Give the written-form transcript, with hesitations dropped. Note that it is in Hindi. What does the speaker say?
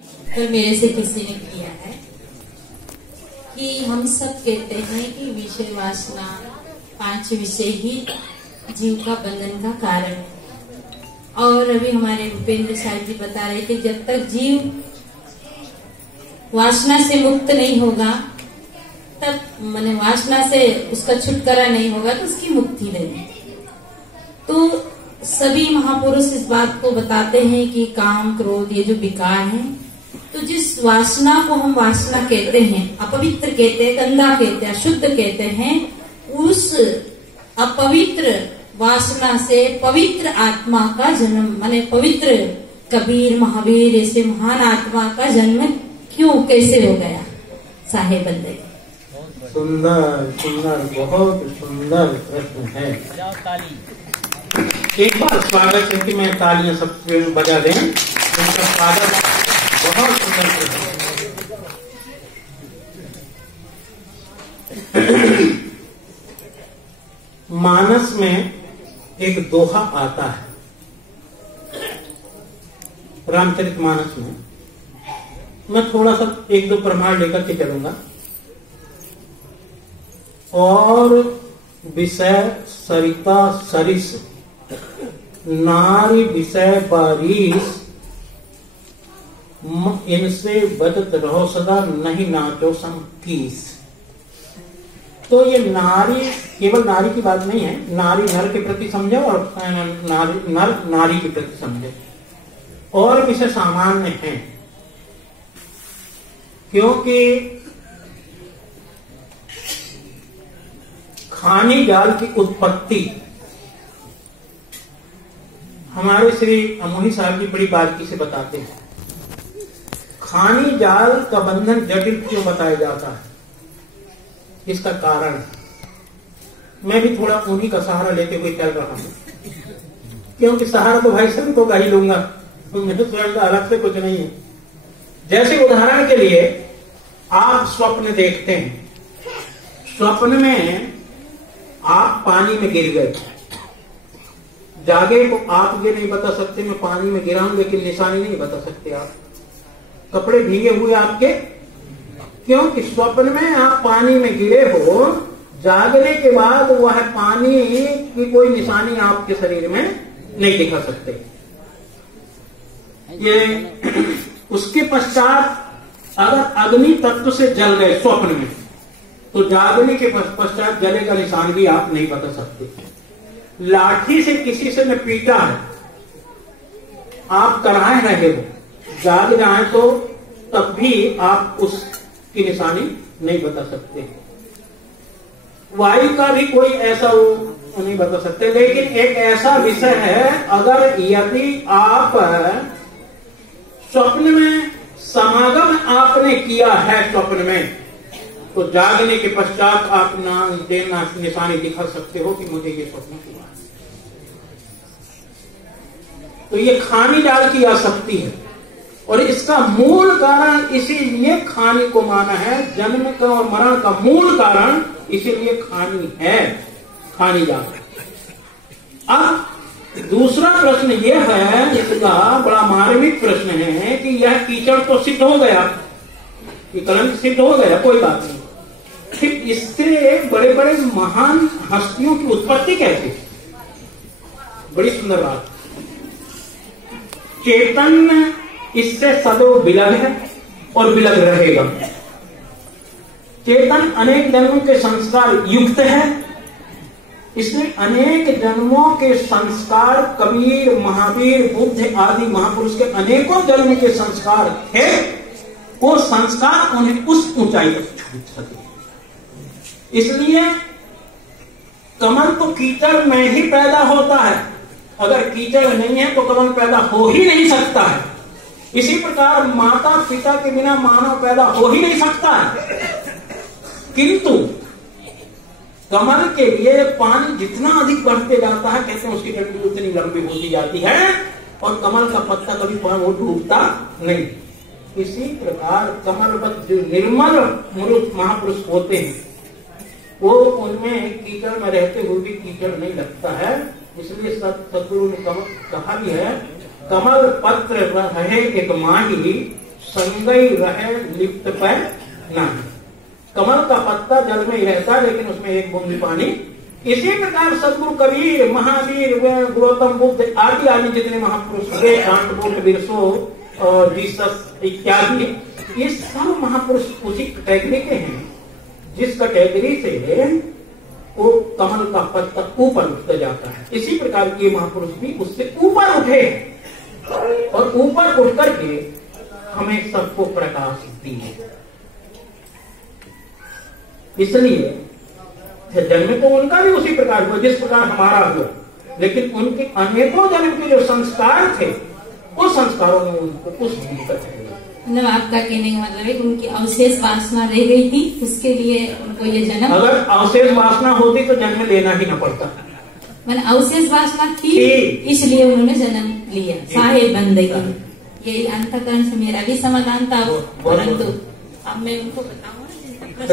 तो मेरे से किसी ने किया है कि हम सब कहते हैं कि विषय वासना 5 विषय ही जीव का बंधन का कारण है। और अभी हमारे भूपेंद्र साहब जी बता रहे थे जब तक जीव वासना से मुक्त नहीं होगा, तब माने वासना से उसका छुटकारा नहीं होगा तो उसकी मुक्ति नहीं। तो सभी महापुरुष इस बात को बताते हैं कि काम क्रोध ये जो विकार है, तो जिस वासना को हम वासना कहते हैं, अपवित्र कहते हैं, गंदा कहते हैं, अशुद्ध कहते हैं, उस अपवित्र वासना से पवित्र आत्मा का जन्म माने पवित्र कबीर महावीर ऐसे महान आत्मा का जन्म क्यों कैसे हो गया साहेब बंदे। सुंदर सुंदर बहुत सुंदर प्रश्न है। एक बार स्वागत है कि मैं तालियां सब बजा दें। उनका स्वागत बहुत सुंदर प्रश्न। मानस में एक दोहा आता है, रामचरितमानस में। मैं थोड़ा सा 1-2 प्रमाण लेकर के चलूंगा। और विषय सरिता सरिस नारी विषय बारिश, इनसे बचत रहो सदा नहीं नाचो संकीस। तो ये नारी केवल नारी की बात नहीं है, नारी नर के प्रति समझे और नर नारी के प्रति समझे। और विषय सामान्य है क्योंकि खानी जाल की उत्पत्ति हमारे श्री अमोही साहब जी बड़ी बारीकी से बताते हैं। खानी जाल का बंधन जटिल क्यों बताया जाता है, इसका कारण मैं भी थोड़ा उन्हीं का सहारा लेते हुए चल रहा हूं, क्योंकि सहारा तो भाई सभी को ही लूंगा, मुझे स्वयं का अलग से कुछ नहीं है। जैसे उदाहरण के लिए आप स्वप्न देखते हैं, स्वप्न में आप पानी में गिर गए, जागे तो आप ये नहीं बता सकते मैं पानी में गिरा हूं, लेकिन निशानी नहीं बता सकते आप। कपड़े भीगे हुए आपके, क्योंकि स्वप्न में आप पानी में गिरे हो, जागने के बाद वह पानी की कोई निशानी आपके शरीर में नहीं दिखा सकते। ये उसके पश्चात अगर अग्नि तत्व से जल गए स्वप्न में, तो जागने के पश्चात जले का निशान भी आप नहीं बता सकते। लाठी से किसी से मैं पीटा है, आप कराए रहे हो, जाग जाए तो तब भी आप उसकी निशानी नहीं बता सकते। वायु का भी कोई ऐसा वो नहीं बता सकते। लेकिन एक ऐसा विषय है, अगर यदि आप स्वप्न में समागम आपने किया है स्वप्न में, तो जागने के पश्चात आप निशानी दिखा सकते हो कि मुझे ये स्वप्न हुआ है। तो ये खानी जाल की आसक्ति है, और इसका मूल कारण इसीलिए खानी को माना है। जन्म का और मरण का मूल कारण इसीलिए खानी है, खानी जाल। अब दूसरा प्रश्न यह है, इसका बड़ा मार्मिक प्रश्न है कि यह कीचड़ तो सिद्ध हो गया, ये कलंक सिद्ध हो गया, कोई बात नहीं, फिर इससे बड़े बड़े महान हस्तियों की उत्पत्ति कैसे? बड़ी सुंदर बात। चेतन इससे सदैव विलग है और विलग रहेगा। चेतन अनेक जन्मों के संस्कार युक्त है, इसलिए अनेक जन्मों के संस्कार कबीर महावीर बुद्ध आदि महापुरुष के अनेकों जन्म के संस्कार थे, वो संस्कार उन्हें उस ऊंचाई तक छू सके। इसलिए कमल तो कीचड़ में ही पैदा होता है, अगर कीचड़ नहीं है तो कमल पैदा हो ही नहीं सकता है। इसी प्रकार माता पिता के बिना मानव पैदा हो ही नहीं सकता है। किंतु कमल के लिए पानी जितना अधिक बढ़ते जाता है, कहते हैं उसकी डंडी उतनी लंबी होती जाती है, और कमल का पत्ता कभी वो डूबता नहीं। इसी प्रकार कमलवत जो निर्मल महापुरुष होते हैं, वो उनमें कीचड़ में रहते हुए भी कीचड़ नहीं लगता है। इसलिए सतगुरु ने कहा भी है, कमल पत्र रहे एक माही, संगई रहे लिप्त पर नहीं। कमल का पत्ता जल में ही रहता है लेकिन उसमें एक बूंद पानी। इसी प्रकार सदगुरु कबीर, महावीर, गौतम बुद्ध आदि आदि जितने महापुरुष हुए, कांट बुद्ध, बिरसो, जीसस इत्यादि, ये सब महापुरुष उसी कैटेगरी के हैं जिस कैटेगरी से वो कमल का पत्ता ऊपर उठता जाता है। इसी प्रकार के महापुरुष भी उससे ऊपर उठे और ऊपर उठ करके हमें सबको प्रकाश दिए। इसलिए जन्म तो उनका भी उसी प्रकार हुआ जिस प्रकार हमारा हुआ, लेकिन उनके अनेकों जन्म के जो संस्कार थे उस संस्कारों ने उनको उस भूमि पर भेजा। मतलब आपका कहने का मतलब है कि उनकी अवशेष वासना रह गई थी, उसके लिए उनको ये जन्म। अगर अवशेष वासना होती तो जन्म लेना ही न पड़ता। मैंने अवशेष वासना थी इसलिए उन्होंने जन्म लिया, साहेब बंदगी। ये अंतःकरण से मेरा भी समाधान था, परंतु अब मैं उनको बताऊंगा।